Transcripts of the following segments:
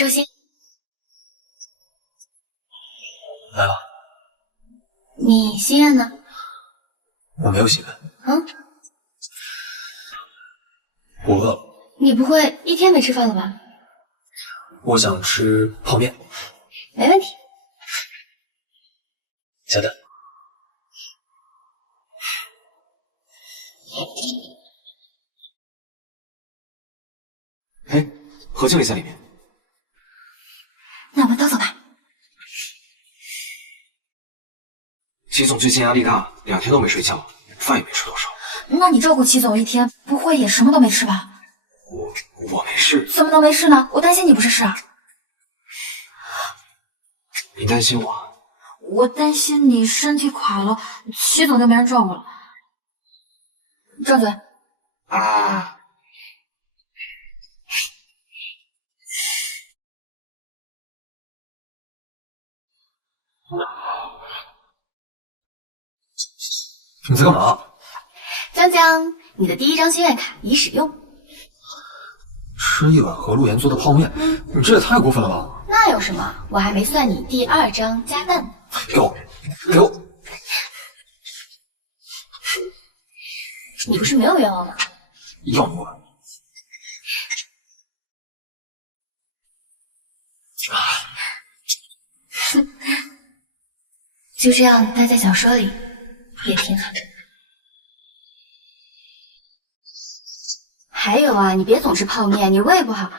首先，来了。你心愿呢？我没有心愿。嗯，我饿了。你不会一天没吃饭了吧？我想吃泡面。没问题。加蛋。哎，何经理在里面。那我们都走吧。齐总最近压力大，2天都没睡觉，饭也没吃多少。那你照顾齐总一天，不会也什么都没吃吧？我没事。怎么能没事呢？我担心你不是事啊。你担心我？我担心你身体垮了，齐总就没人照顾了。张嘴。啊！你在干嘛？江江，你的第1张心愿卡已使用。吃一碗和陆岩做的泡面，你这也太过分了吧？那有什么？我还没算你第2张加蛋呢。给我，给我！你不是没有愿望吗？要你管！就这样待在小说里，也挺好。还有啊，你别总吃泡面，你胃不好。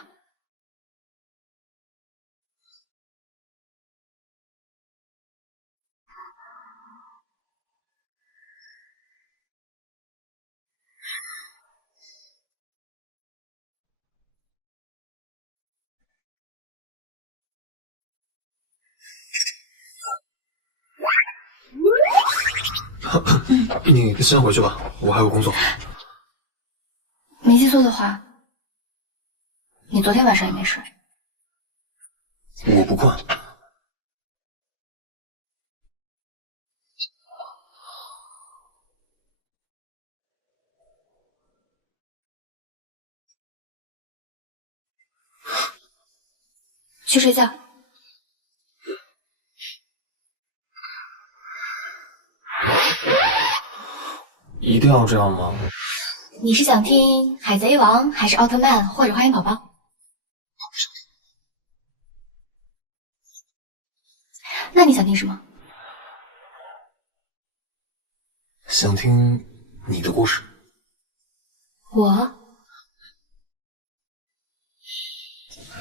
你先回去吧，我还有工作。没记错的话，你昨天晚上也没睡。我不困。去睡觉。一定要这样吗？你是想听《海贼王》还是奥特曼或者花园宝宝？那你想听什么？想听你的故事。我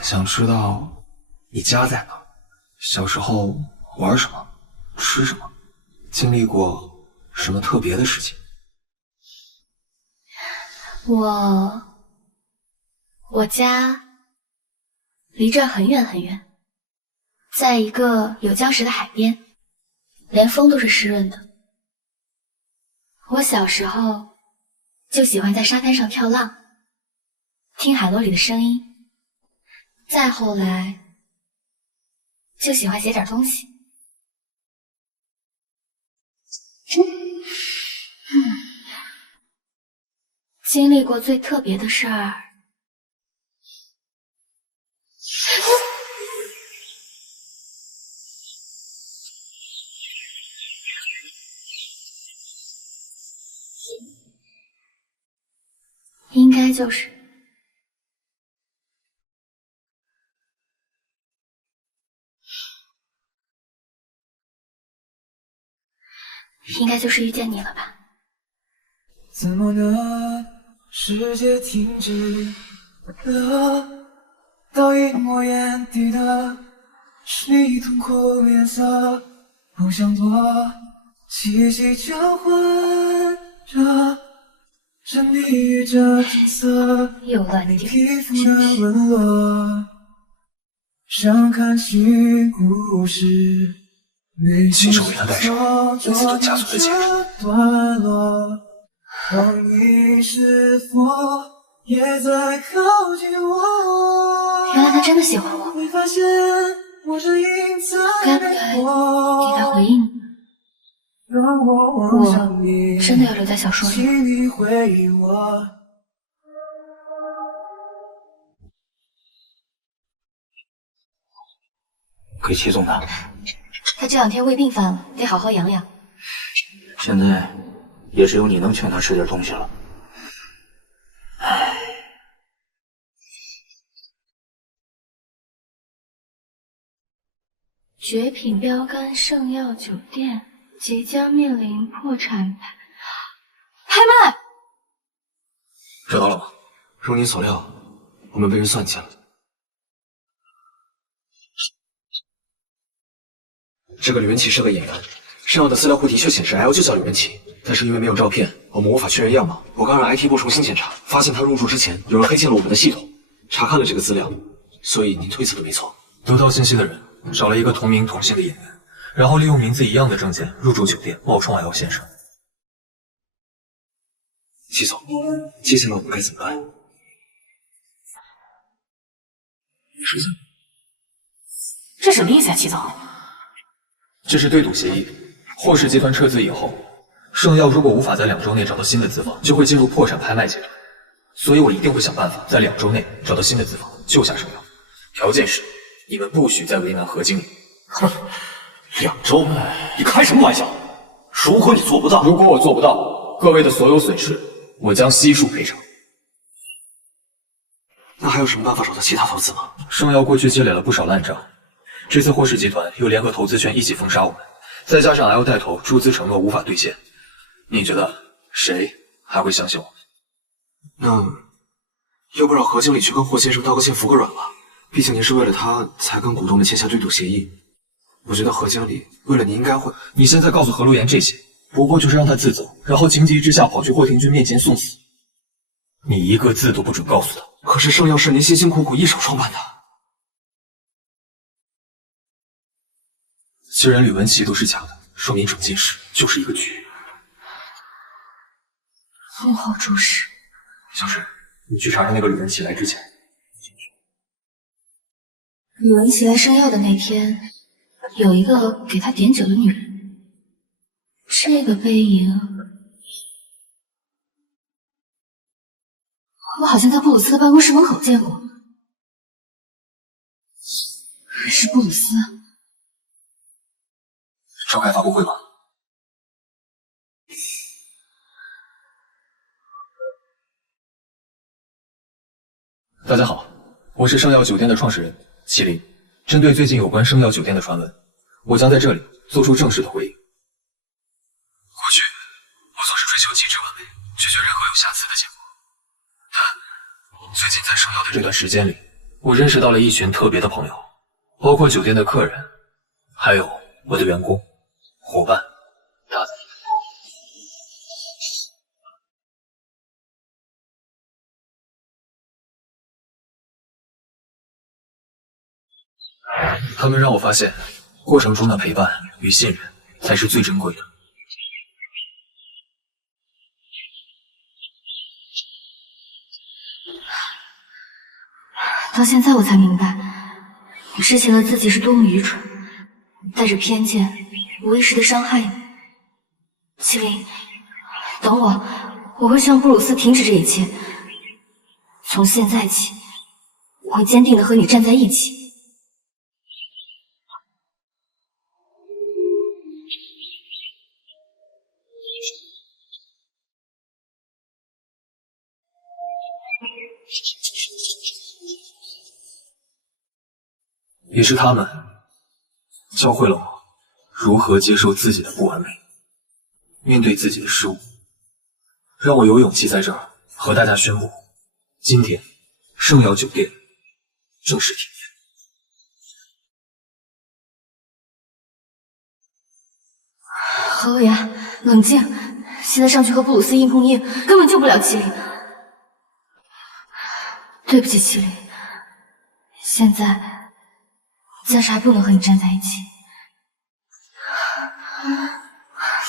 想知道你家在哪，小时候玩什么，吃什么，经历过什么特别的事情。我家离这儿很远很远，在一个有礁石的海边，连风都是湿润的。我小时候就喜欢在沙滩上跳浪，听海螺里的声音，再后来就喜欢写点东西。经历过最特别的事儿，应该就是遇见你了吧？怎么呢？世界停止了，倒映我眼底的是你痛苦脸色，不想躲，气息交换着，沉溺于这景色，你皮肤的纹络，想看清故事。亲手给他戴上温斯顿家族的戒指。而你是否也在靠近我？原来他真的喜欢我，会发现我是隐该不该给他回应？我真的要留在小说里吗？请你回应我。给齐总的。他这两天胃病犯了，得好好养养。现在也只有你能劝他吃点东西了。唉。绝品标杆圣耀酒店即将面临破产拍卖。找到了吗？如你所料，我们被人算计了。这个吕文琪是个演员，上耀的资料库的确显示 L 就叫吕文琪，但是因为没有照片，我们无法确认样貌。我刚让 IT 部重新检查，发现他入住之前有人黑进了我们的系统，查看了这个资料，所以你推测的没错。得到信息的人找了一个同名同姓的演员，然后利用名字一样的证件入住酒店，冒充 L 先生。齐总，接下来我们该怎么办？师尊，这什么意思啊，齐总？这是对赌协议。霍氏集团撤资以后，圣耀如果无法在2周内找到新的资方，就会进入破产拍卖阶段。所以我一定会想办法在2周内找到新的资方，救下圣耀。条件是，你们不许再为难何经理。哼，2周？你开什么玩笑？如果你做不到，如果我做不到，各位的所有损失，我将悉数赔偿。那还有什么办法找到其他投资吗？圣耀过去积累了不少烂账。这次霍氏集团又联合投资圈一起封杀我们，再加上 L 带头注资承诺无法兑现，你觉得谁还会相信我们？那要不让何经理去跟霍先生道个歉服个软吧？毕竟您是为了他才跟股东们签下对赌协议。我觉得何经理为了你应该会……你现在告诉何路言这些，不过就是让他自走，然后情急之下跑去霍廷钧面前送死。你一个字都不准告诉他。可是圣耀是您辛辛苦苦一手创办的。既然吕文琪都是假的，说明整件事就是一个局。幕后主使，小石，你去查查那个吕文琪来之前。吕文琪来圣耀的那天，有一个给他点酒的女人，这个背影，我好像在布鲁斯的办公室门口见过。是布鲁斯。召开发布会吗？大家好，我是圣耀酒店的创始人麒麟。针对最近有关圣耀酒店的传闻，我将在这里做出正式的回应。过去我总是追求极致完美，拒绝任何有瑕疵的结果。但最近在圣耀的这段时间里，我认识到了一群特别的朋友，包括酒店的客人，还有我的员工、伙伴、搭子。他们让我发现，过程中的陪伴与信任才是最珍贵的。到现在我才明白，我之前的自己是多么愚蠢，带着偏见，无意识的伤害你。麒麟，等我会让布鲁斯停止这一切。从现在起，我会坚定的和你站在一起。也是他们教会了我如何接受自己的不完美，面对自己的失误，让我有勇气在这儿和大家宣布，今天圣耀酒店正式停业。何洛言，冷静，现在上去和布鲁斯硬碰硬，根本救不了麒麟。对不起，麒麟，现在暂时还不能和你站在一起，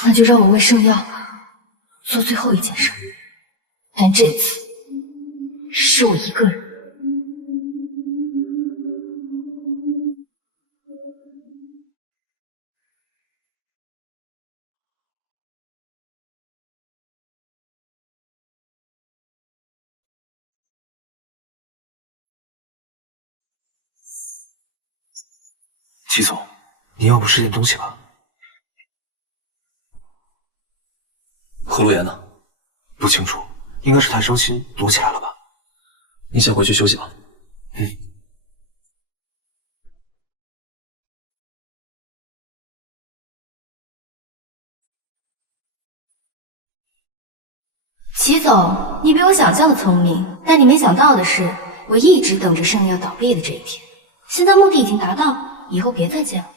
那就让我为圣耀做最后一件事，但这次是我一个人。齐总，你要不吃点东西吧？何陆言呢？不清楚，应该是太伤心躲起来了吧。你先回去休息吧。齐总，你比我想象的聪明，但你没想到的是，我一直等着圣耀倒闭的这一天。现在目的已经达到，以后别再见了。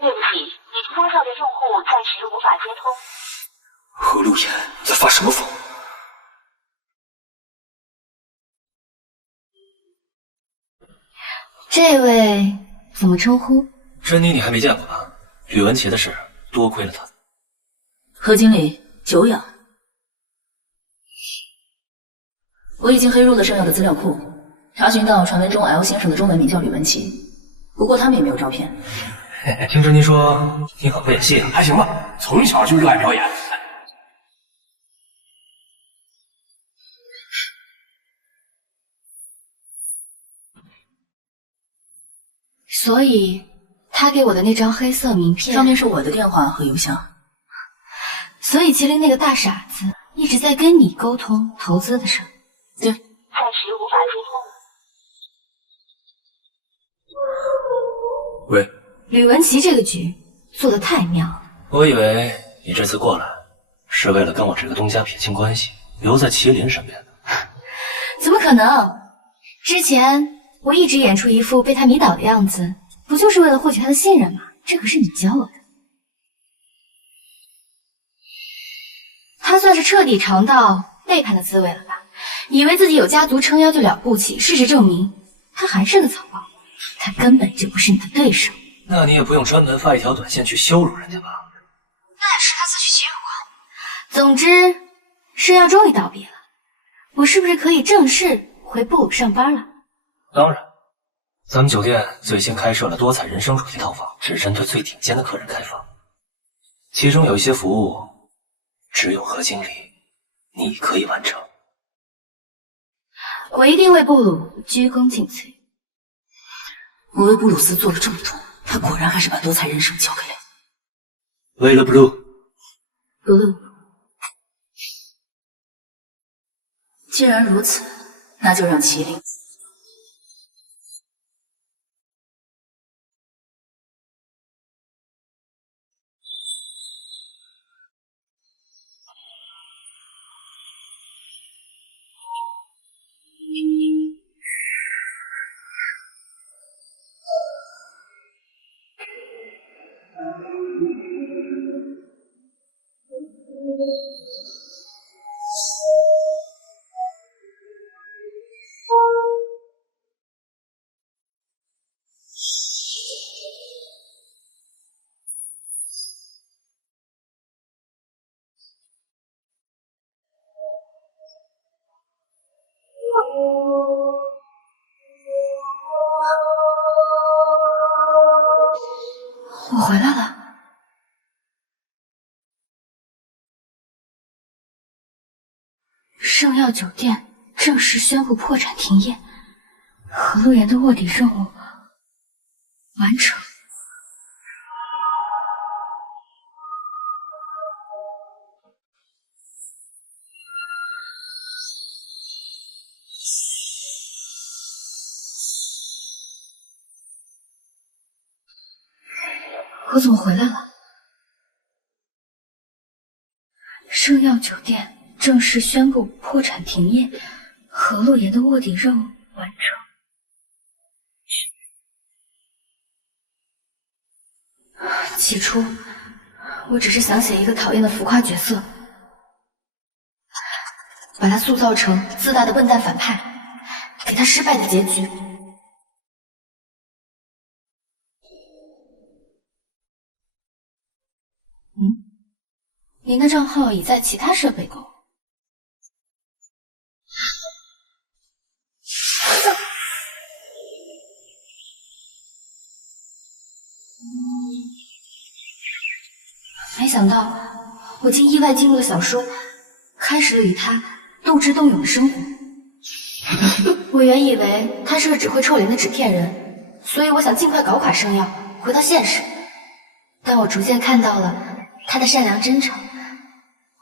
对不起，你直通上的用户暂时无法接通。何陆言在发什么疯？这位怎么称呼？珍妮，你还没见过吧？吕文琪的事，多亏了他。何经理，久仰。我已经黑入了圣耀的资料库，查询到传闻中 L 先生的中文名叫吕文琪，不过他们也没有照片。听珍妮说你很会演戏啊？还行吧，从小就热爱表演。所以，他给我的那张黑色名片上面是我的电话和邮箱。所以麒麟那个大傻子一直在跟你沟通投资的事。对，暂时无法接通。喂，吕文琪这个局做得太妙了。我以为你这次过来是为了跟我这个东家撇清关系，留在麒麟身边的。怎么可能？之前我一直演出一副被他迷倒的样子，不就是为了获取他的信任吗？这可是你教我的。他算是彻底尝到背叛的滋味了吧？以为自己有家族撑腰就了不起，事实证明他还是个草包，他根本就不是你的对手。那你也不用专门发一条短信去羞辱人家吧？那也是他自取其辱啊。总之，圣耀终于倒闭了，我是不是可以正式回布鲁上班了？当然，咱们酒店最新开设了多彩人生主题套房，只针对最顶尖的客人开放，其中有一些服务只有何经理你可以完成。我一定为布鲁鞠躬尽瘁。我为布鲁斯做了这么多，他果然还是把多彩人生交给了你。为了 Blue， 既然如此，那就让麒麟。我回来了。圣耀酒店正式宣布破产停业，何陆言的卧底任务完成。我怎么回来了？圣耀酒店正式宣布破产停业，何陆言的卧底任务完成。起初，我只是想写一个讨厌的浮夸角色，把他塑造成自大的笨蛋反派，给他失败的结局。您的账号已在其他设备购入。没想到，我竟意外进入了小说，开始了与他斗智斗勇的生活。我原以为他是个只会臭脸的纸片人，所以我想尽快搞垮圣耀，回到现实。但我逐渐看到了他的善良真诚，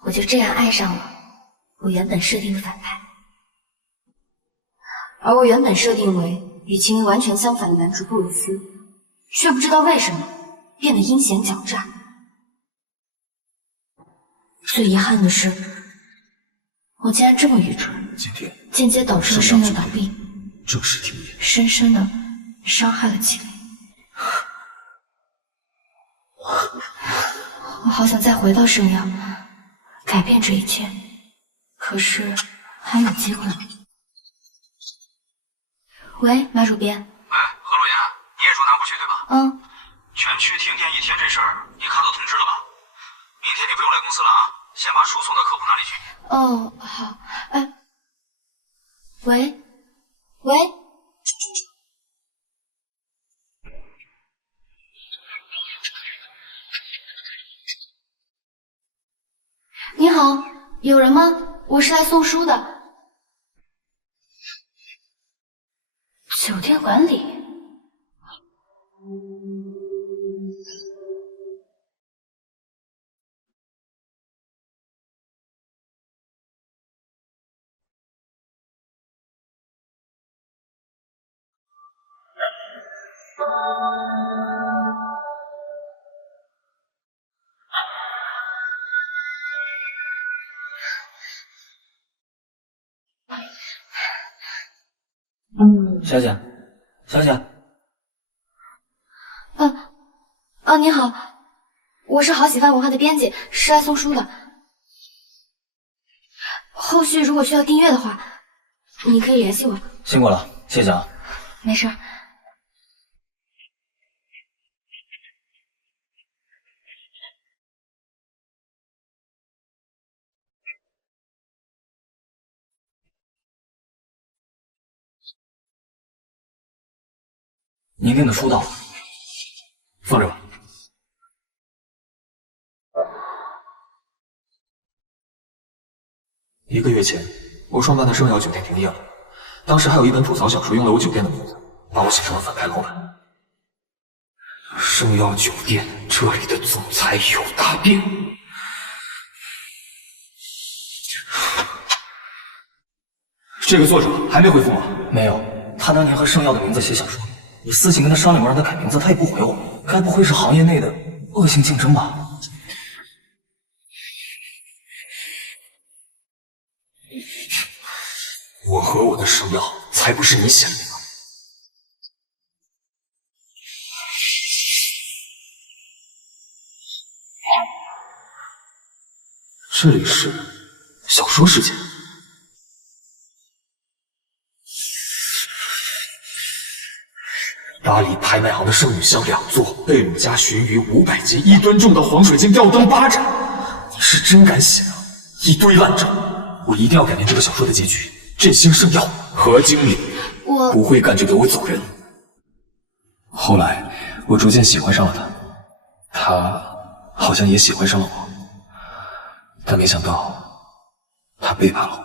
我就这样爱上了我原本设定的反派。而我原本设定为与秦明完全相反的男主布鲁斯，却不知道为什么变得阴险狡诈。最遗憾的是，我竟然这么愚蠢，今天间接导致了圣耀倒闭，正式停业，深深的伤害了麒麟。我好想再回到圣耀，改变这一切，可是还有机会吗？喂，马主编。哎，何洛言，你也住南湖区对吧？嗯。全区停电1天这事儿，你看到通知了吧？明天你不用来公司了啊，先把书送到客服那里去。哦，好。哎，喂，喂。你好，有人吗？我是来送书的。酒店管理。小姐，小姐，你好，我是好喜饭文化的编辑，是来送书的。后续如果需要订阅的话，你可以联系我。辛苦了，谢谢啊。没事。您订的书到了，放这吧。1个月前，我创办的圣耀酒店停业了，当时还有一本吐槽小说用了我酒店的名字，把我写成了反派老板。圣耀酒店这里的总裁有大病。这个作者还没回复吗？没有，他拿您和圣耀的名字写小说，我私信跟他商量过让他改名字，他也不回我。该不会是行业内的恶性竞争吧？我和我的圣耀才不是你想的那样。这里是小说世界。巴黎拍卖行的圣女像2座，贝鲁加鲟鱼500斤，1吨重的黄水晶吊灯8盏。你是真敢写啊！一堆烂账！我一定要改变这个小说的结局，振兴圣耀。何经理，我不会干就给我走人。后来，我逐渐喜欢上了他，他好像也喜欢上了我，但没想到他背叛了我。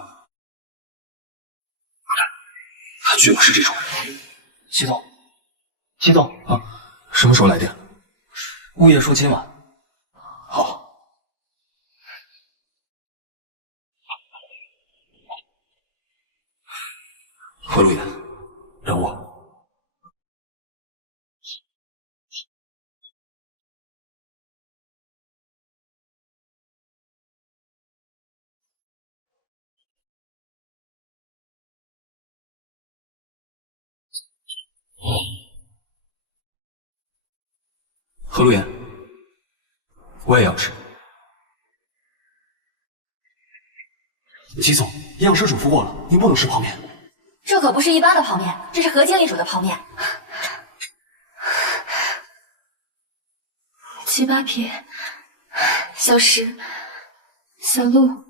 他居然是这种人。齐总，齐总啊，什么时候来电？物业说今晚。好。何路言，等我。何路言，我也要吃。齐总，营养师嘱咐过了，您不能吃泡面。这可不是一般的泡面，这是何经理煮的泡面。7、8撇，小石，小鹿，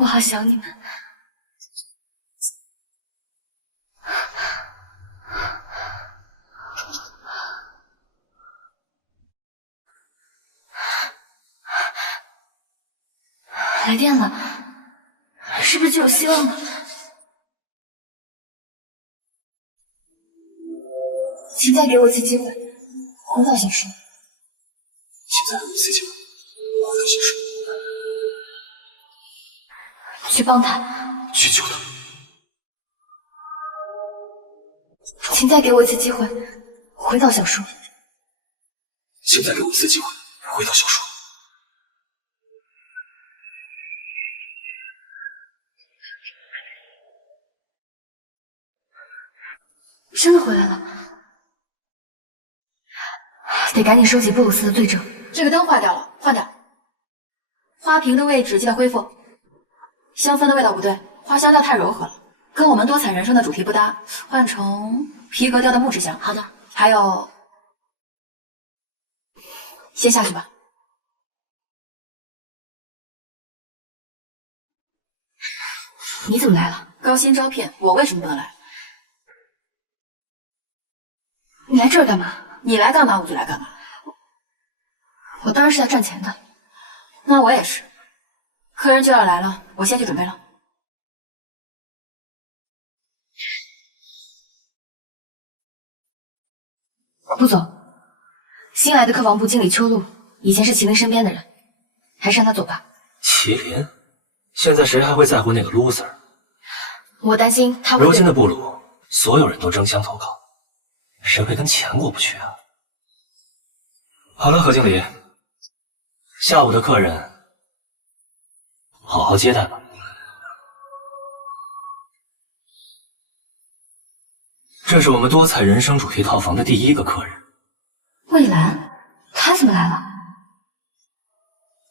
我好想你们。来电了，是不是就有希望了？再给我一次机会，回到小说。请再给我一次机会，回到小说。去帮他，去救他。请再给我一次机会，回到小说。请再给我一次机会，回到小说。真的回来了，得赶紧收集布鲁斯的罪证。这个灯坏掉了，换掉。花瓶的位置记得恢复。香氛的味道不对，花香调太柔和了，跟我们多彩人生的主题不搭，换成皮革调的木质香。好的。还有，先下去吧。你怎么来了？高薪招聘，我为什么不能来？你来这儿干嘛？你来干嘛我就来干嘛。我当然是来赚钱的。那我也是。客人就要来了，我先去准备了。顾总，新来的客房部经理秋露，以前是麒麟身边的人，还是让他走吧。麒麟？现在谁还会在乎那个 loser？ 我担心他会。如今的布鲁，所有人都争相投靠，谁会跟钱过不去啊？好了，何经理，下午的客人好好接待吧。这是我们多彩人生主题套房的第一个客人，蔚蓝，他怎么来了？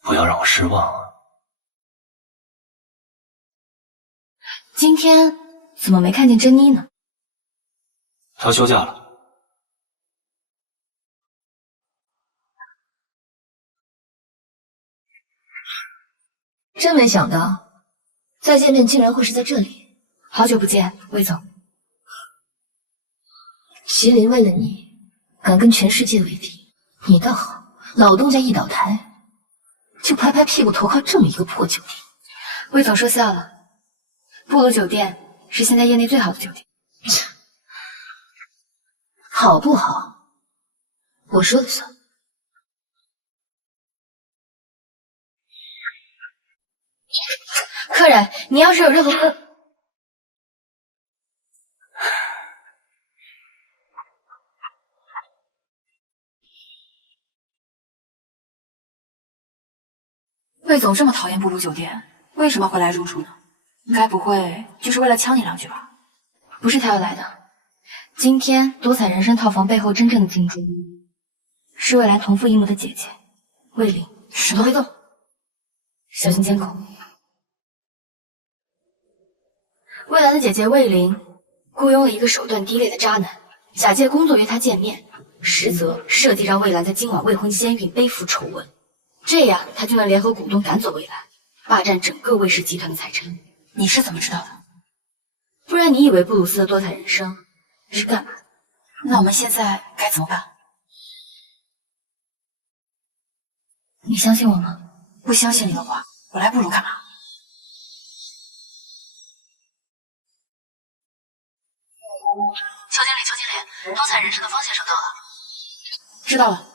不要让我失望啊！今天怎么没看见珍妮呢？她休假了。真没想到，再见面竟然会是在这里。好久不见，魏总。麒麟为了你，敢跟全世界为敌，你倒好，老东家一倒台，就拍拍屁股投靠这么一个破酒店。魏总说笑了，布鲁酒店是现在业内最好的酒店。好不好，我说了算。客人，你要是有任何魏总这么讨厌布鲁酒店，为什么会来入住呢？该不会就是为了呛你两句吧？不是他要来的。今天多彩人生套房背后真正的金主是蔚蓝同父异母的姐姐魏玲。什么？别动，小心监控。蔚蓝的姐姐魏玲雇佣了一个手段低劣的渣男，假借工作约她见面，实则设计让蔚蓝在今晚未婚先孕，背负丑闻，这样她就能联合股东赶走蔚蓝，霸占整个魏氏集团的财产。你是怎么知道的？不然你以为布鲁斯的多彩人生是干嘛的？那我们现在该怎么办？你相信我吗？不相信你的话，我来布鲁干嘛？邱经理，多彩人生的方先生到了。知道了。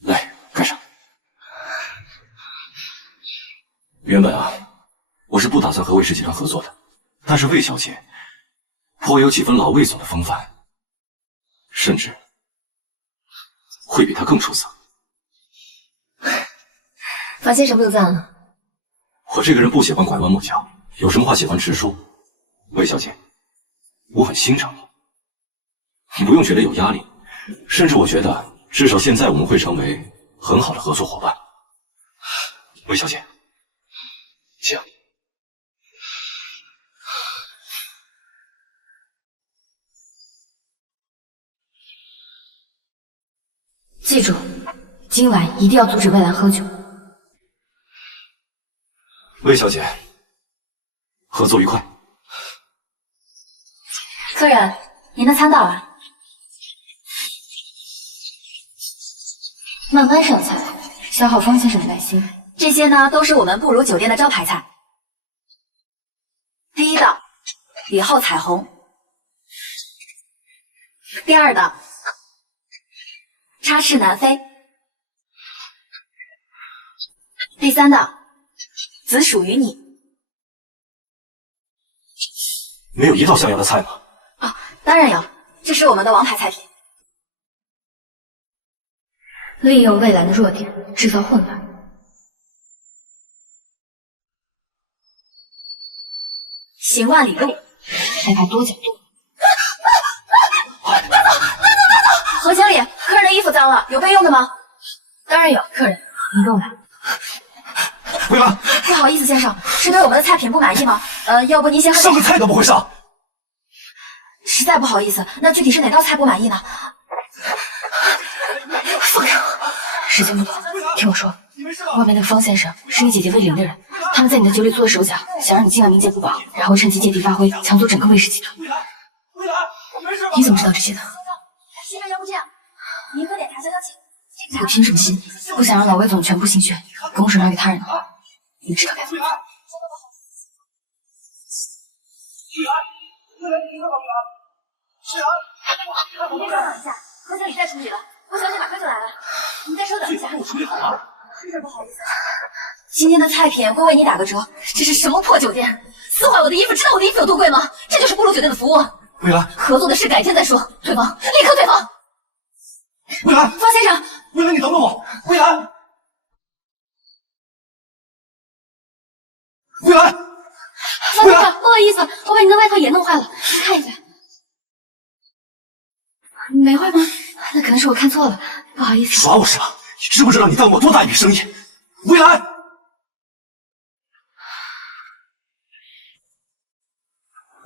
来，盖上。原本我是不打算和魏氏集团合作的，但是魏小姐颇有几分老魏总的风范，甚至会比他更出色。方先生不用赞了。我这个人不喜欢拐弯抹角，有什么话喜欢直说。魏小姐，我很欣赏你，你不用觉得有压力，甚至我觉得至少现在我们会成为很好的合作伙伴。魏小姐，请。记住，今晚一定要阻止蔚蓝喝酒。魏小姐，合作愉快。客人，您的餐到了。慢慢上菜，小消耗方先生的耐心。这些呢，都是我们布鲁酒店的招牌菜。第一道，李后彩虹；第二道，插翅南飞；第三道，子属于你。没有一道像样的菜吗？啊，当然有，这是我们的王牌菜品。利用蔚蓝的弱点制造混乱。行万里路，害怕多角度。何经理，客人的衣服脏了，有备用的吗？当然有，客人，您跟我来。蔚蓝，不好意思，先生，是对我们的菜品不满意吗？要不您先喝。上个菜都不会上。实在不好意思，那具体是哪道菜不满意呢？放开我！时间不短，听我说，外面那个方先生是你姐姐魏玲的人，他们在你的酒里做了手脚，想让你今晚冥界不保，然后趁机借题发挥，抢走整个魏氏集团。你怎么知道这些的？先生，要不这样，您喝点茶消消气。我拼什么心？不想让老魏总全部心血，公事让给他人的话，你知道该怎么办。你先稍等一下，何经理在处理了，郭小姐马上就来了，你再稍等一下。处理好了。是不好意思，今天的菜品会为你打个折。这是什么破酒店？撕坏我的衣服，知道我的衣服有多贵吗？这就是布鲁酒店的服务。蔚蓝，合作的事改天再说，退房，立刻退房。蔚蓝，方先生，蔚蓝，你等等我，蔚蓝，蔚蓝，方先生，不好意思，我把您的外套也弄坏了，您看一下。没坏吗？那可能是我看错了，不好意思。耍我是吗？你知不知道你耽误我多大一笔生意？蔚蓝，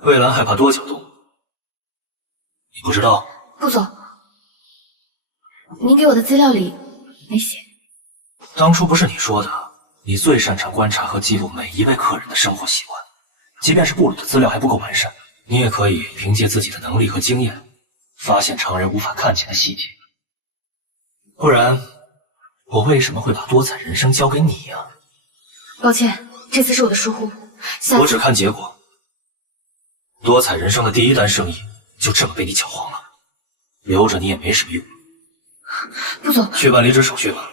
蔚蓝害怕多角度，你不知道？顾总，您给我的资料里没写。当初不是你说的，你最擅长观察和记录每一位客人的生活习惯，即便是布鲁的资料还不够完善，你也可以凭借自己的能力和经验，发现常人无法看见的细节。不然，我为什么会把多彩人生交给你呀？抱歉，这次是我的疏忽。我只看结果。多彩人生的第一单生意就这么被你搅黄了，留着你也没什么用。顾总，去办离职手续吧。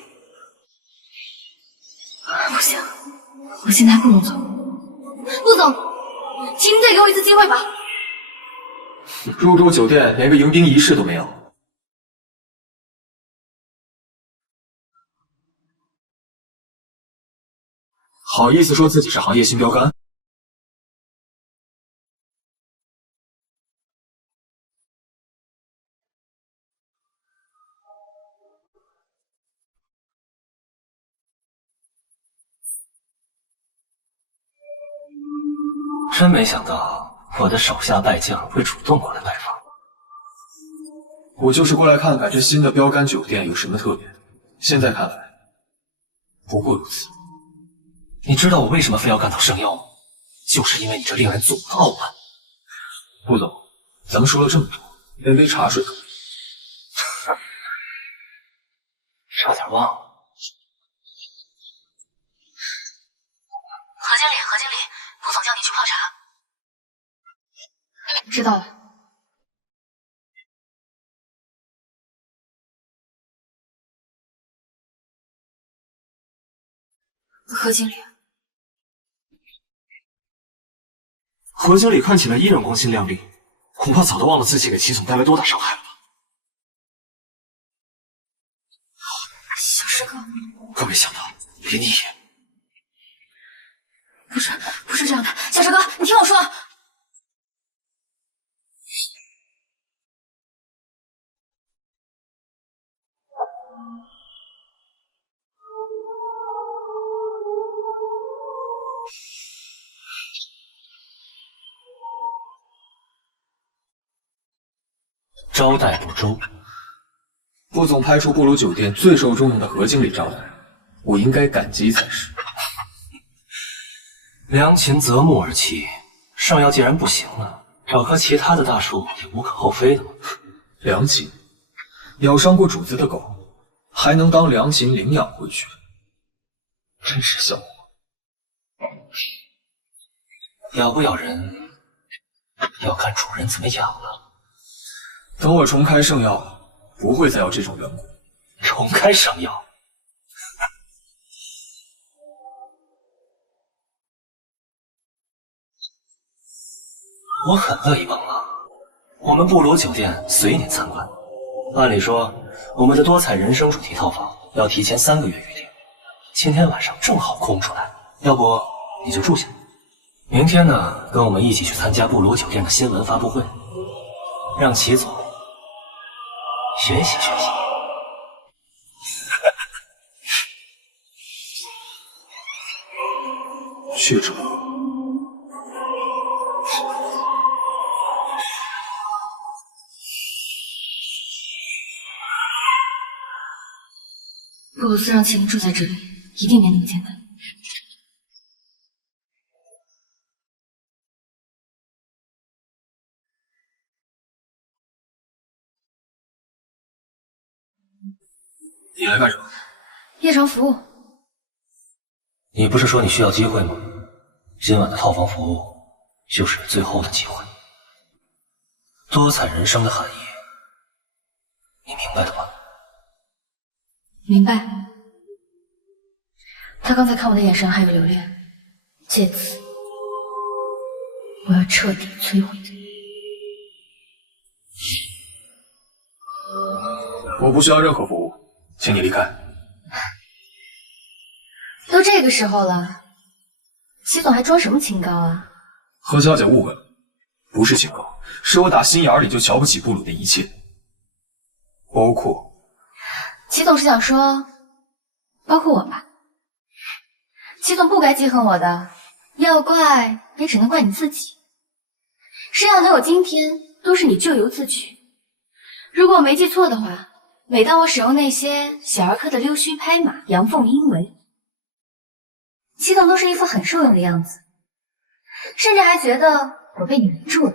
不行，我现在还不能走。顾总，请您再给我一次机会吧。入住酒店连个迎宾仪式都没有。好意思说自己是行业新标杆？真没想到我的手下败将会主动过来拜访。我就是过来看看这新的标杆酒店有什么特别。现在看来，不过如此。你知道我为什么非要干到圣妖吗？就是因为你这令人作呕的傲慢。顾总，咱们说了这么多，连杯茶水可以。差点忘了。何经理，何经理，顾总叫你去泡茶。知道了。何经理，何经理看起来依然光鲜亮丽，恐怕早都忘了自己给齐总带来多大伤害了吧？小师哥，可没想到，连你也……不是这样的，小师哥，你听我说。招待不周，顾总派出布鲁酒店最受重用的何经理招待，我应该感激才是。良禽择木而栖，圣药既然不行了，找棵其他的大树也无可厚非的嘛。良禽，咬伤过主子的狗，还能当良禽领养回去？真是笑话。咬不咬人，要看主人怎么养了。等我重开圣药，不会再有这种缘故。重开圣药。我很乐意帮忙。我们布罗酒店随您参观。按理说，我们的多彩人生主题套房要提前3个月预定，今天晚上正好空出来，要不你就住下。明天呢，跟我们一起去参加布罗酒店的新闻发布会，让齐总学习学习。学者，布鲁斯让麒麟住在这里，一定没那么简单。你来干什么？夜场服务。你不是说你需要机会吗？今晚的套房服务就是最后的机会。多彩人生的含义，你明白了吗？明白。他刚才看我的眼神还有留恋，借此我要彻底摧毁他。我不需要任何服务，请你离开。都这个时候了，齐总还装什么清高啊？何小姐误会了，不是清高，是我打心眼里就瞧不起布鲁的一切，包括……齐总是想说，包括我吧。齐总不该记恨我的，要怪也只能怪你自己。谁让能有今天，都是你咎由自取。如果我没记错的话，每当我使用那些小儿科的溜须拍马、阳奉阴违，齐总都是一副很受用的样子，甚至还觉得我被你迷住了。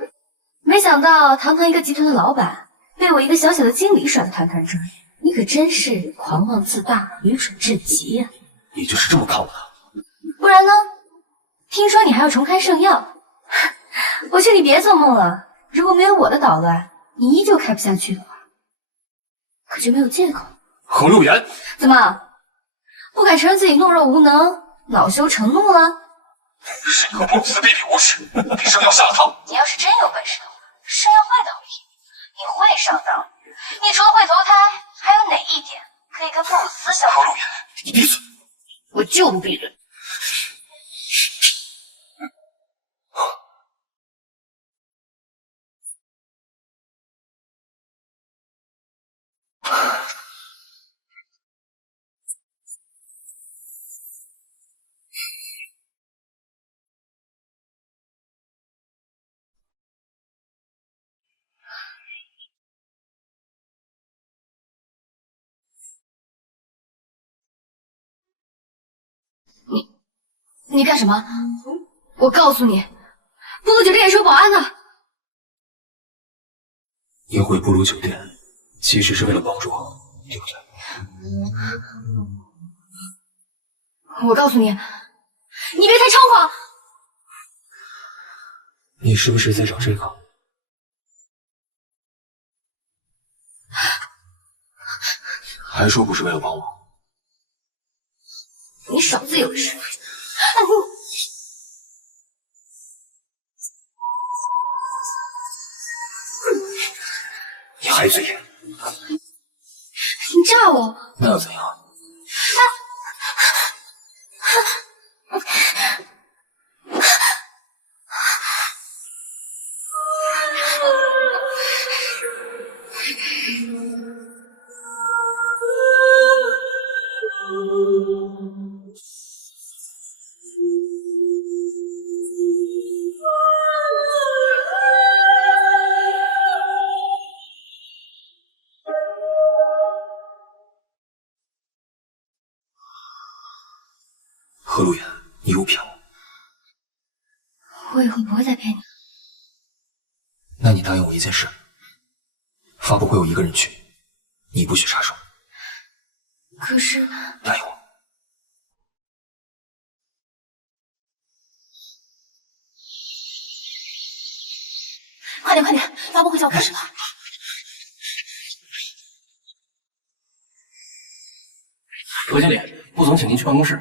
没想到堂堂一个集团的老板，被我一个小小的经理耍得团团转，你可真是狂妄自大、愚蠢至极呀！你就是这么看我的？不然呢？听说你还要重开圣药，我劝你别做梦了。如果没有我的捣乱，你依旧开不下去的话，可就没有借口。何陆言，怎么不敢承认自己懦弱无能？恼羞成怒了？是你和布鲁斯卑鄙无耻，给圣药下了套。你要是真有本事的话，圣药会倒闭，你会上当。你除了会投胎，还有哪一点可以跟布鲁斯相比？何陆言，你闭嘴！我就不闭嘴。你干什么？我告诉你，布鲁酒店也是有保安的。你回布鲁酒店，其实是为了帮助我，对不对？我告诉你，你别太猖狂。你是不是在找这个？还说不是为了帮我？你少自有事。你还嘴硬？你炸我！那又怎样？何陆言，你又骗我！我以后不会再骗你。那你答应我一件事：发布会我一个人去，你不许插手。可是，答应我。点快点，发布会就要开始了。何经理，顾总请您去办公室。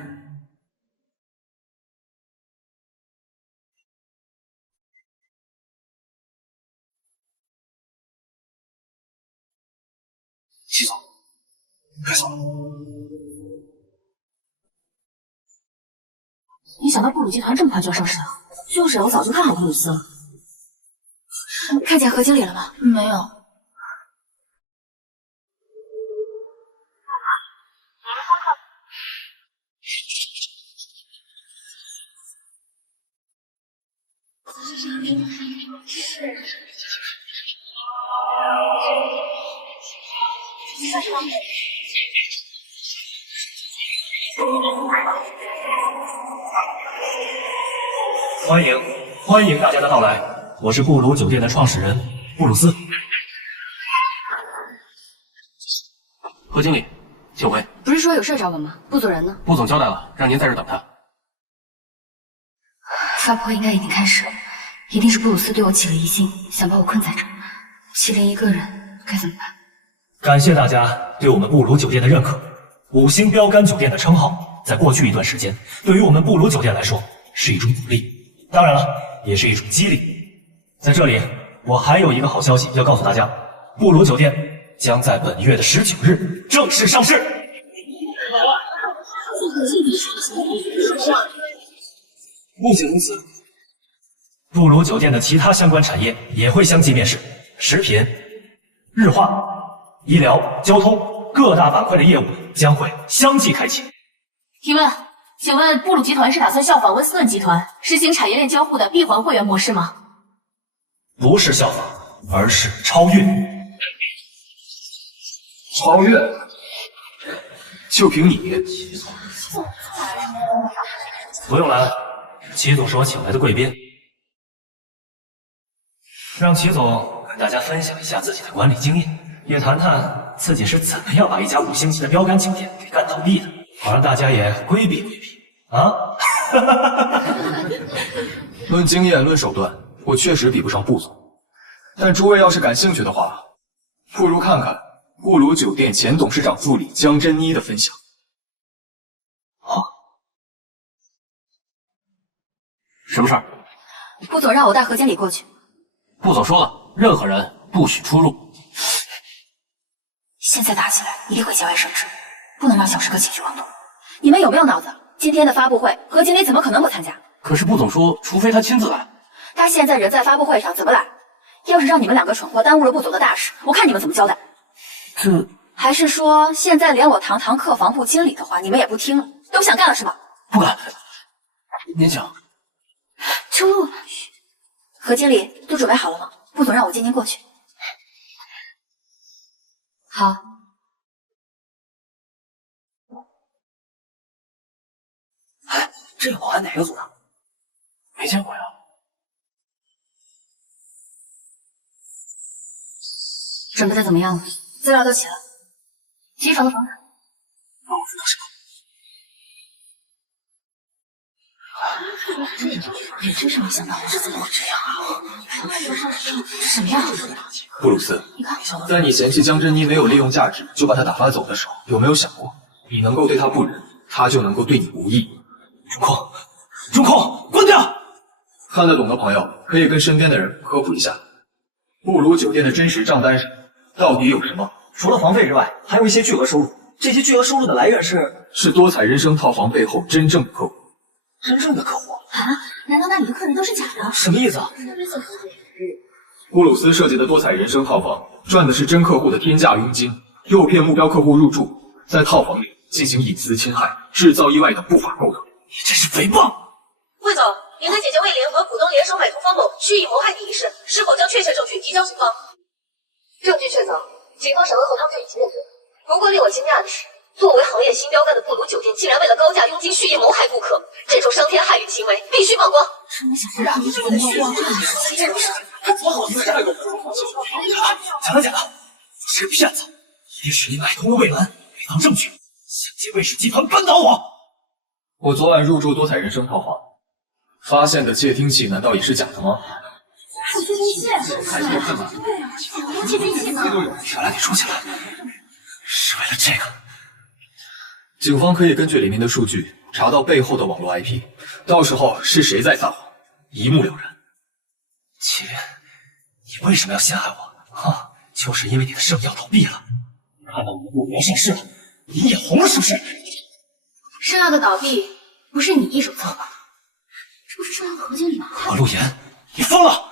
齐总，该走了。没想到布鲁集团这么快就要上市了。就是我早就看好布鲁斯了。看见何经理了吗？没有。欢迎大家的到来，我是布鲁酒店的创始人布鲁斯。何经理，请回。不是说有事找我吗？布总人呢？布总交代了，让您在这等他。发布会应该已经开始了，一定是布鲁斯对我起了疑心，想把我困在这儿。麒麟一个人该怎么办？感谢大家对我们布鲁酒店的认可。5星标杆酒店的称号，在过去一段时间，对于我们布鲁酒店来说是一种鼓励，当然了，也是一种激励。在这里，我还有一个好消息要告诉大家，布鲁酒店将在本月的19日正式上市。目前公司，布鲁酒店的其他相关产业也会相继面世，食品、日化、医疗、交通各大板块的业务将会相继开启。提问，请问布鲁集团是打算效仿温斯顿集团，实行产业链交互的闭环会员模式吗？不是效仿，而是超越。超越？就凭你？不用了，齐总是我请来的贵宾，让齐总跟大家分享一下自己的管理经验，也谈谈自己是怎么样把一家5星级的标杆酒店给干倒闭的，好让大家也规避规避啊！论经验，论手段，我确实比不上布总。但诸位要是感兴趣的话，不如看看布鲁酒店前董事长助理江珍妮的分享。什么事儿？顾总让我带何经理过去。顾总说了，任何人不许出入。现在打起来一定会节外生枝，不能让小师哥情绪妄动。你们有没有脑子？今天的发布会，何经理怎么可能不参加？可是顾总说，除非他亲自来。他现在人在发布会上，怎么来？要是让你们2个蠢货耽误了顾总的大事，我看你们怎么交代。这还是说，现在连我堂堂客房部经理的话，你们也不听了，都不想干了是吧？不敢。您请。出入。何经理都准备好了吗？顾总让我接您过去。好。哎，这个保安哪个组的？没见过呀。准备的怎么样了？资料都齐了。提手的房卡。让我知道什么？也真是没想到，这怎么会这样啊？这什么呀？布鲁斯，在你嫌弃江珍妮没有利用价值就把她打发走的时候，有没有想过，你能够对她不仁，她就能够对你不义？中控，关掉！看得懂的朋友可以跟身边的人科普一下，布鲁酒店的真实账单上到底有什么？除了房费之外，还有一些巨额收入。这些巨额收入的来源是多彩人生套房背后真正的客户。真正的客户啊？难道那里的客人都是假的？什么意思啊？布鲁斯设计的多彩人生套房赚的是真客户的天价佣金，诱骗目标客户入住，在套房里进行隐私侵害、制造意外等不法勾当。你这是诽谤！魏总，您的姐姐魏莲和股东联手买通方某，蓄意谋害你一事，是否将确切证据提交警方？证据确凿，警方审问后他们就已经认罪了。不过令我惊讶的是，作为行业新标杆的布鲁酒店，竟然为了高价佣金蓄意谋害顾客，这种伤天害理的行为必须曝光。真没想到你这个人要这样他怎么好意思这样？假的，是个骗子，一定是你买通了魏兰，伪造证据，想借魏氏集团扳倒我。我昨晚入住多彩人生套房，发现的窃听器难道也是假的吗？出去飞机，太过分了！对啊，多气飞气嘛！原来你出去了，是为了这个。警方可以根据里面的数据查到背后的网络 IP， 到时候是谁在撒谎，一目了然。祁连，你为什么要陷害我？啊，就是因为你的圣药倒闭了，看到我们陆源盛世了，你眼红了是不是？圣药的倒闭不是你一手策划，这不是圣药的何经理吗？何陆言，你疯了！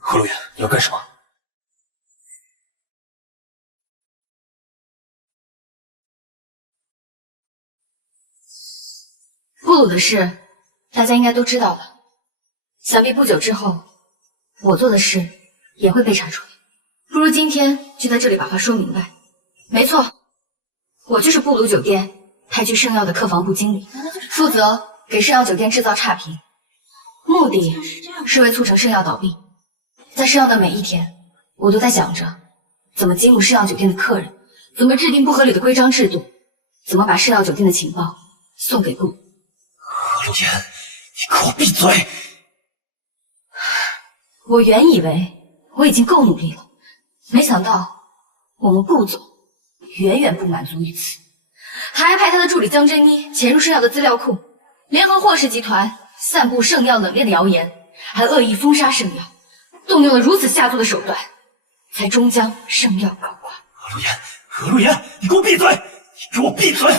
何陆言，你要干什么？布鲁的事，大家应该都知道了。想必不久之后，我做的事也会被查出来。不如今天就在这里把话说明白。没错，我就是布鲁酒店派去圣药的客房部经理，负责给圣药酒店制造差评，目的是为促成圣药倒闭。在圣药的每一天，我都在想着怎么激怒圣药酒店的客人，怎么制定不合理的规章制度，怎么把圣药酒店的情报送给布鲁。何陆言，你给我闭嘴！我原以为我已经够努力了，没想到我们布总远远不满足于此，还派他的助理江真妮潜入圣药的资料库，联合霍氏集团散布圣药冷链的谣言，还恶意封杀圣药，动用了如此下作的手段，才终将圣药搞垮。何陆言，何陆言，你给我闭嘴！你给我闭嘴！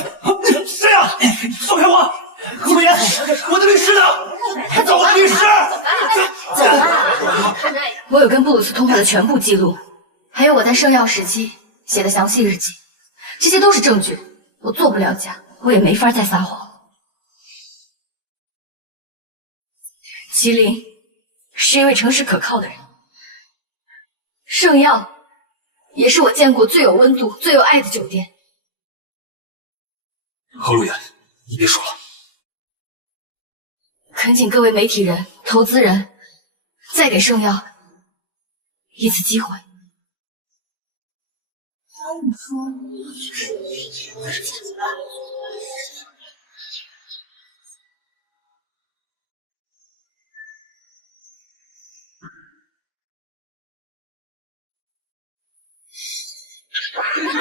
谁呀？你放开我！何陆言，我的律师呢？他找我的律师！怎么了？我有跟布鲁斯通话的全部记录，还有我在圣药时期写的详细日记，这些都是证据。我做不了假，我也没法再撒谎。麒麟是一位诚实可靠的人，圣药也是我见过最有温度、最有爱的酒店。何陆言，你别说了。恳请各位媒体人、投资人再给圣药一次机会。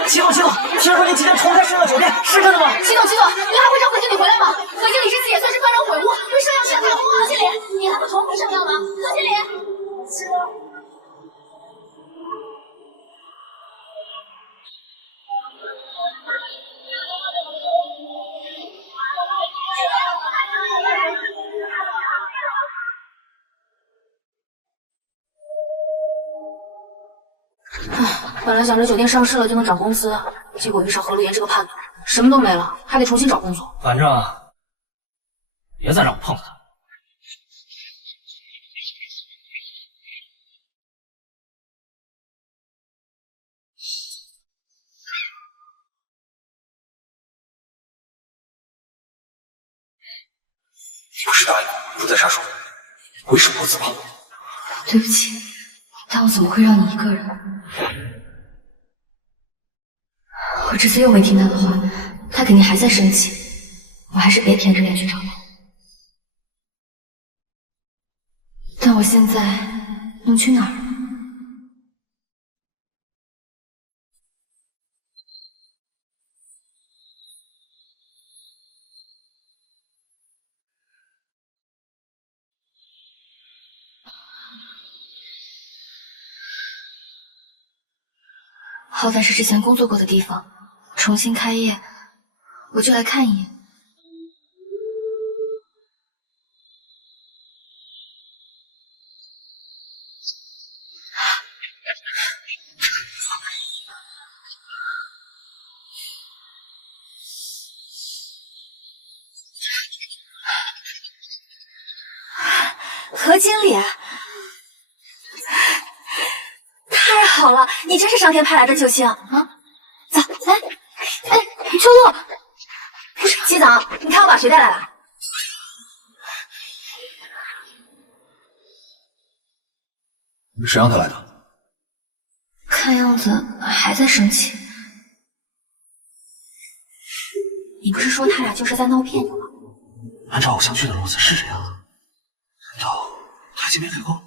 齐总，听说您即将重开圣药酒店，是真的吗？齐总，你还会找何经理回来吗？何经理这次也算是幡然悔悟，对圣药下大功。何经理，你还会重回圣药吗？何经理。本来想着酒店上市了就能涨工资，结果遇上何陆言这个叛徒，什么都没了，还得重新找工作。反正别再让我碰到他。你不是答应我不再杀手，为什么不自爆？对不起，但我怎么会让你一个人？我这次又没听他的话，他肯定还在生气。我还是别舔着脸去找他。但我现在能去哪儿？好歹是之前工作过的地方，重新开业，我就来看一眼。何经理，太好了，你真是上天派来的救星啊！走，哎，秋露，不是七早，你看我把谁带来了？谁让他来的？看样子还在生气。你不是说他俩就是在闹别扭吗？按照偶像剧的路子是这样，难道他见面以后。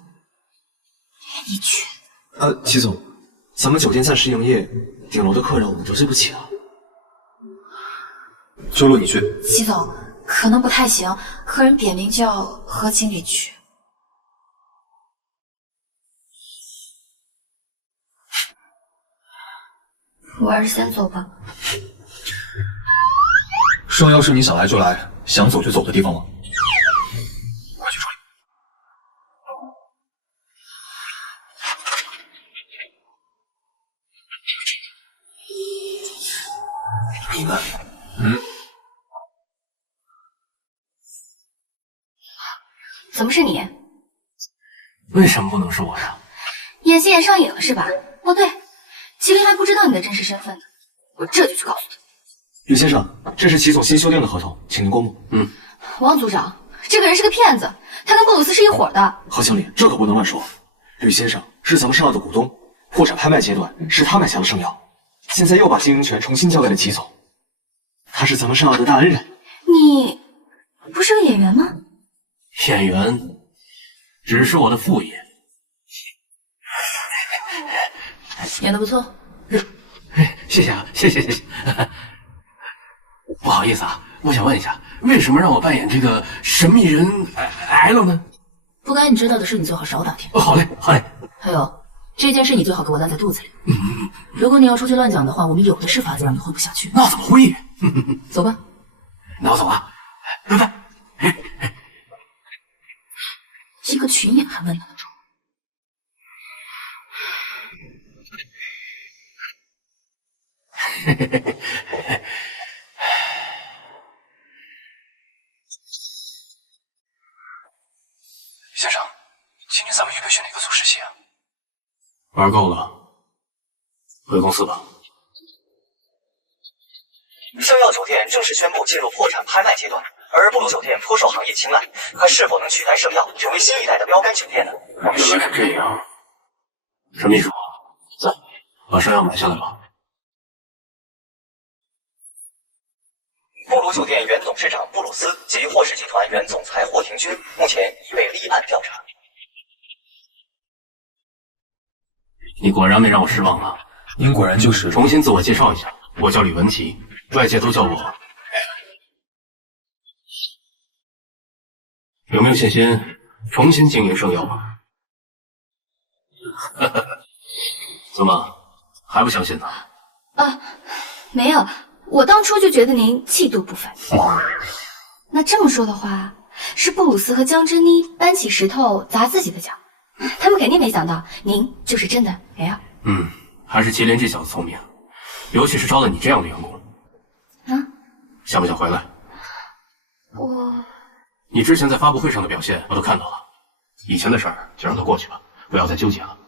你去。齐总，咱们酒店暂时营业，顶楼的客人我们得罪不起啊。周露，你去。齐总，可能不太行，客人点名叫何经理去。我还是先走吧。圣药是你想来就来，想走就走的地方吗？快去处理。你们，怎么是你？为什么不能是我呀？演戏演上瘾了是吧？哦对，麒麟还不知道你的真实身份呢，我这就去告诉他。吕先生，这是齐总新修订的合同，请您过目。王组长，这个人是个骗子，他跟布鲁斯是一伙的。何经理，这可不能乱说。吕先生是咱们圣药的股东，破产拍卖阶段是他买下了圣药，现在又把经营权重新交给了齐总，他是咱们圣药的大恩人。你不是个演员吗？演员只是我的副业。演得不错。谢谢啊，谢谢。不好意思啊，我想问一下，为什么让我扮演这个神秘人 L 呢？不该你知道的事，你最好少打听。好嘞。还有，这件事你最好给我烂在肚子里。如果你要出去乱讲的话，我们有的是法子让你混不下去。那怎么会？走吧。那我走了，拜拜。一个群演还问他的住。先生，今天咱们预备去哪个组实习啊？玩够了，回公司吧。圣耀酒店正式宣布进入破产拍卖阶段，而布鲁酒店颇受行业青睐，它是否能取代圣耀，成为新一代的标杆酒店呢？原来是这样。陈秘书，在，把圣耀买下来吧。布鲁酒店原董事长布鲁斯及霍氏集团原总裁霍廷钧目前已被立案调查。你果然没让我失望啊！您果然就是重新自我介绍一下，我叫李文琪，外界都叫我。有没有信心重新经营圣耀啊？怎么还不相信呢？没有，我当初就觉得您气度不凡。那这么说的话，是布鲁斯和江之妮搬起石头砸自己的脚，他们肯定没想到您就是真的 L。还是麒麟这小子聪明，尤其是招了你这样的员工。想不想回来？你之前在发布会上的表现我都看到了，以前的事儿就让它过去吧，不要再纠结了。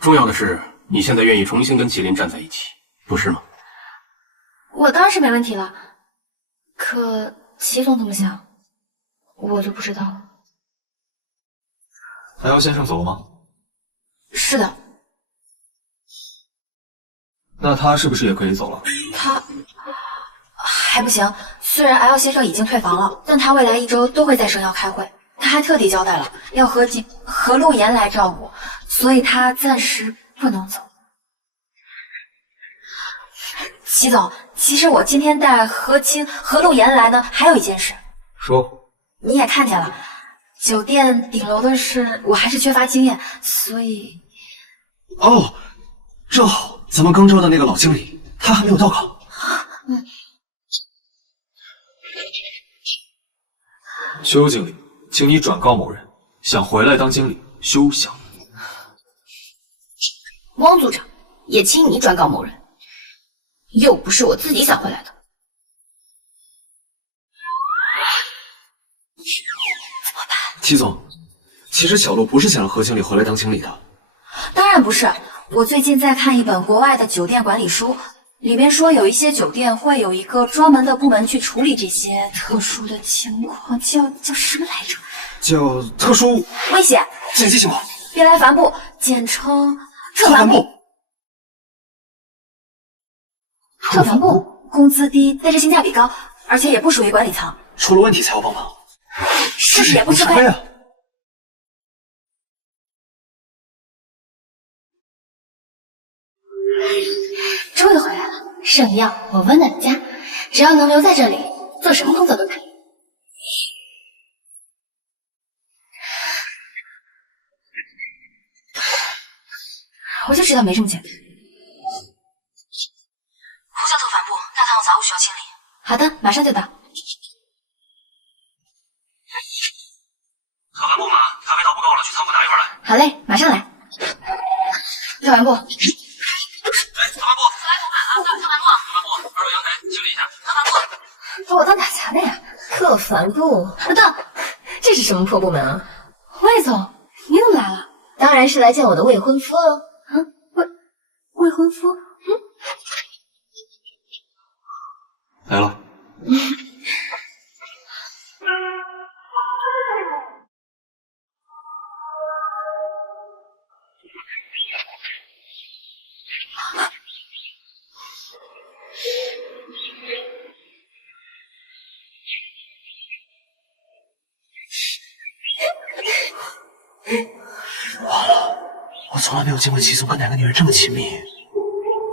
重要的是你现在愿意重新跟麒麟站在一起，不是吗？我当然是没问题了，可齐总怎么想，我就不知道了。海妖先生走了吗？是的。那他是不是也可以走了？他还不行，虽然 L 先生已经退房了，但他未来1周都会在圣耀开会。他还特地交代了要何陆岩来照顾，所以他暂时不能走。齐总，其实我今天带何陆岩来呢，还有一件事。说。你也看见了，酒店顶楼的事，我还是缺乏经验，所以。正好咱们刚招的那个老经理，他还没有到岗。邱经理，请你转告某人，想回来当经理，休想。汪组长，也请你转告某人，又不是我自己想回来的。怎么办？齐总，其实小陆不是想让何经理回来当经理的。当然不是，我最近在看一本国外的酒店管理书，里面说有一些酒店会有一个专门的部门去处理这些特殊的情况，叫什么来着？叫特殊危险紧急情况。别来帆部，简称特帆部。特帆部工资低，但是性价比高，而且也不属于管理层。出了问题才要帮忙，是也不是非。圣耀，我温暖的家，只要能留在这里，做什么工作都可以。我就知道没这么简单。呼叫特帆部，大堂有杂物需要清理。好的，马上就到。特帆部吗？咖啡豆不够了，去仓库拿一份来。好嘞，马上来。特帆部。哎，特帆部，二楼阳台清理一下。特帆部，把我当打杂的呀？特帆部，到，这是什么破部门啊？魏总，你怎么来了？当然是来见我的未婚夫喽。啊，未婚夫？来了。完了，我从来没有见过齐总跟哪个女人这么亲密。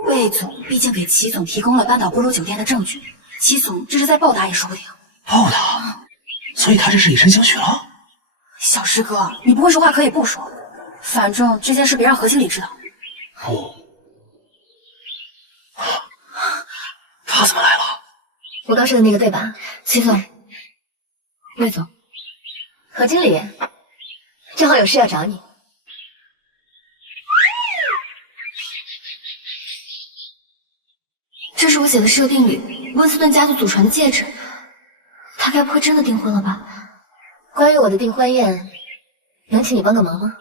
魏总毕竟给齐总提供了扳倒布鲁酒店的证据，齐总这是在报答也说不定。报答？所以他这是以身相许了？小师哥，你不会说话可以不说，反正这件事别让何经理知道。不，他怎么来了？我刚说的那个对吧？齐总，魏总，何经理，正好有事要找你。这是我写的室友定律，温斯顿家族祖传的戒指，他该不会真的订婚了吧？关于我的订婚宴，能请你帮个忙吗？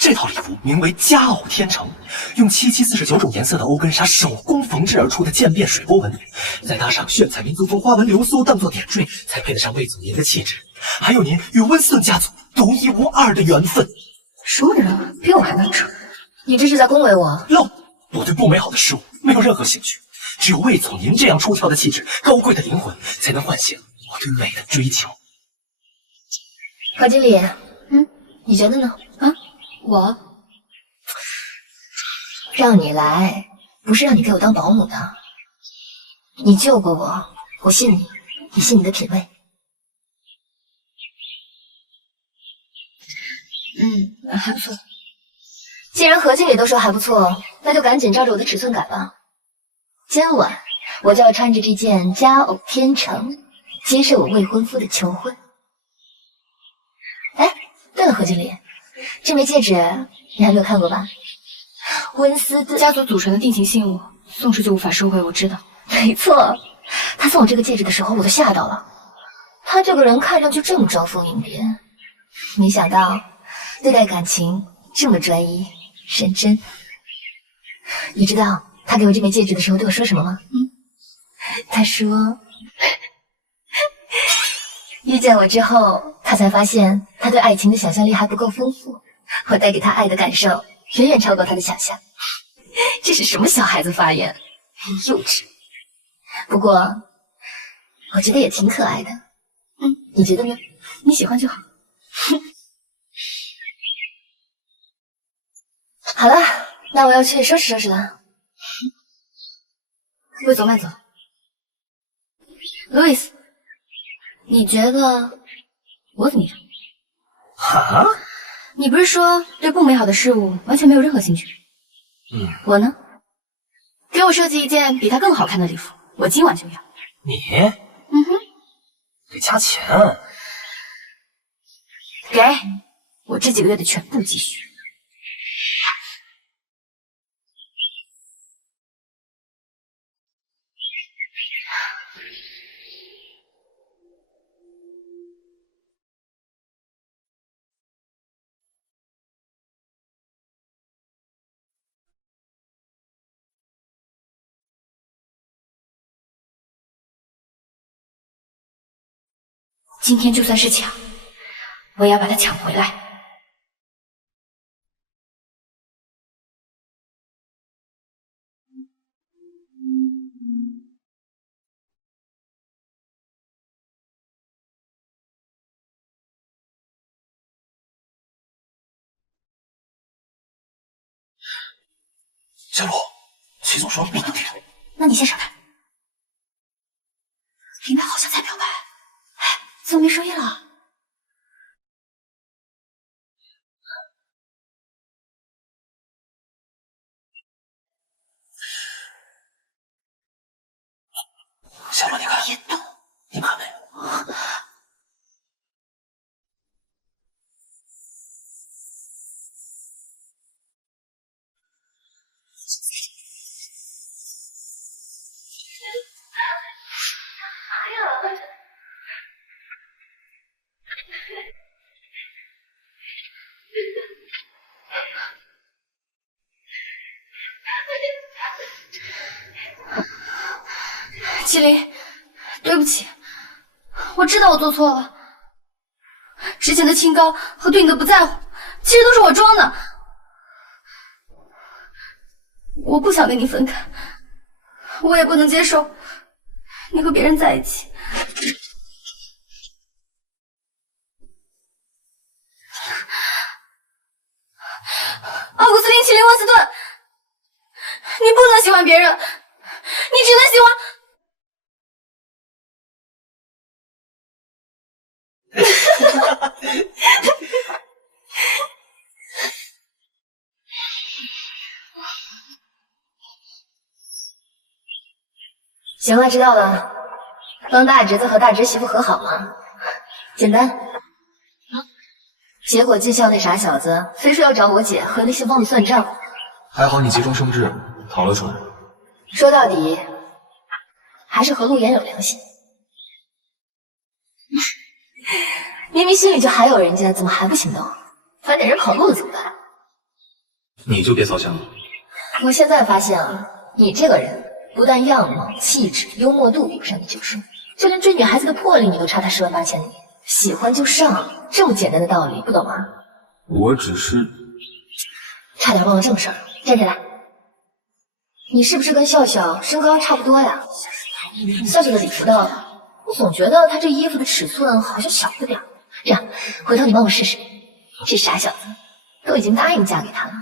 这套礼服名为佳偶天成，用7749种颜色的欧根纱手工缝制而出的渐变水波纹，再搭上炫彩民族风花纹流苏当做点缀，才配得上魏总您的气质，还有您与温斯顿家族独一无二的缘分。什么人比我还能扯？你这是在恭维我？No， 我对不美好的事物没有任何兴趣，只有魏总您这样出挑的气质、高贵的灵魂，才能唤醒我对美的追求。何经理，你觉得呢？啊，我让你来，不是让你给我当保姆的。你救过我，我信你，也信你的品味。还不错。既然何经理都说还不错，那就赶紧照着我的尺寸改吧。今晚我就要穿着这件佳偶天成，接受我未婚夫的求婚。哎，对了，何经理，这枚戒指你还没有看过吧？温斯顿家族祖传的定情信物，送出就无法收回，我知道。没错，他送我这个戒指的时候，我都吓到了。他这个人看上去这么招蜂引蝶，没想到对待感情这么专一认真。你知道他给我这枚戒指的时候对我说什么吗？他说遇见我之后，他才发现他对爱情的想象力还不够丰富，我带给他爱的感受远远超过他的想象。这是什么小孩子发言，很幼稚。不过我觉得也挺可爱的。你觉得呢？你喜欢就好。好了，那我要去收拾收拾了。魏总慢走。路易斯，你觉得我怎么样？哈？你不是说对不美好的事物完全没有任何兴趣？我呢？给我设计一件比它更好看的礼服，我今晚就要。你？得加钱。给，我这几个月的全部积蓄。今天就算是抢，我也要把它抢回来。小罗，齐总说不能给他。那你先闪开。林白好像在表白，哎，怎么没声音了？小罗，你看，别动，你看没？麒麟，对不起，我知道我做错了。之前的清高和对你的不在乎，其实都是我装的。我不想跟你分开，我也不能接受你和别人在一起。奥古斯汀·麒麟·温斯顿，你不能喜欢别人，你只能喜欢。行了，知道了。帮大侄子和大侄媳妇和好嘛，简单。结果技校那傻小子非说要找我姐和那些忘子算账，还好你急中生智，逃了出来。说到底，还是和陆岩有联系。明明心里就还有人家，怎么还不行动？反正人跑路了怎么办？你就别操心了。我现在发现啊，你这个人不但样貌、气质、幽默度比不上你舅叔，就连追女孩子的魄力你都差他10万8千里。喜欢就上，这么简单的道理不懂吗？我只是差点忘了正事儿，站起来。你是不是跟笑笑身高差不多呀？笑笑的礼服到了，我总觉得他这衣服的尺寸好像小了点。这样，回头你帮我试试。这傻小子都已经答应嫁给他了，